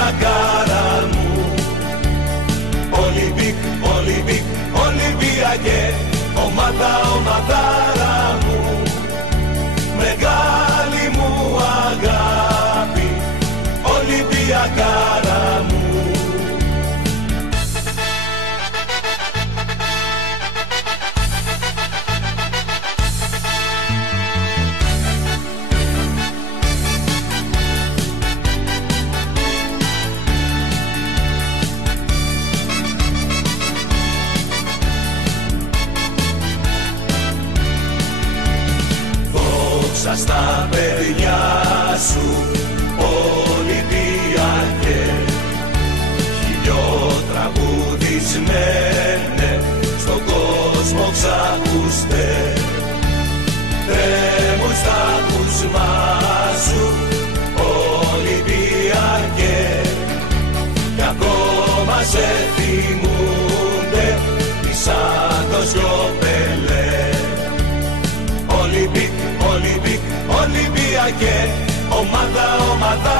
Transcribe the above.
Ολυμπιακάρα μου. Ολυμπικ, Ολυμπικ, Ολυμπιακέ, ομάδα, ομαδάρα μου. Μεγάλη μου αγάπη, Ολυμπιακάρα μου. Δόξα στα παιδιά σου, Ολυμπιακέ, χιλιοτραγουδισμένε στον κόσμο ξακούστε. Τρέμουν στα ακούσμα σου, Ολυμπιακέ, κι ακόμα σε θυμούνται σαν το Σιωπελέ. Ολυμπικ, Ολυμπικ, Ολυμπιακέ, ομάδα, ομάδα.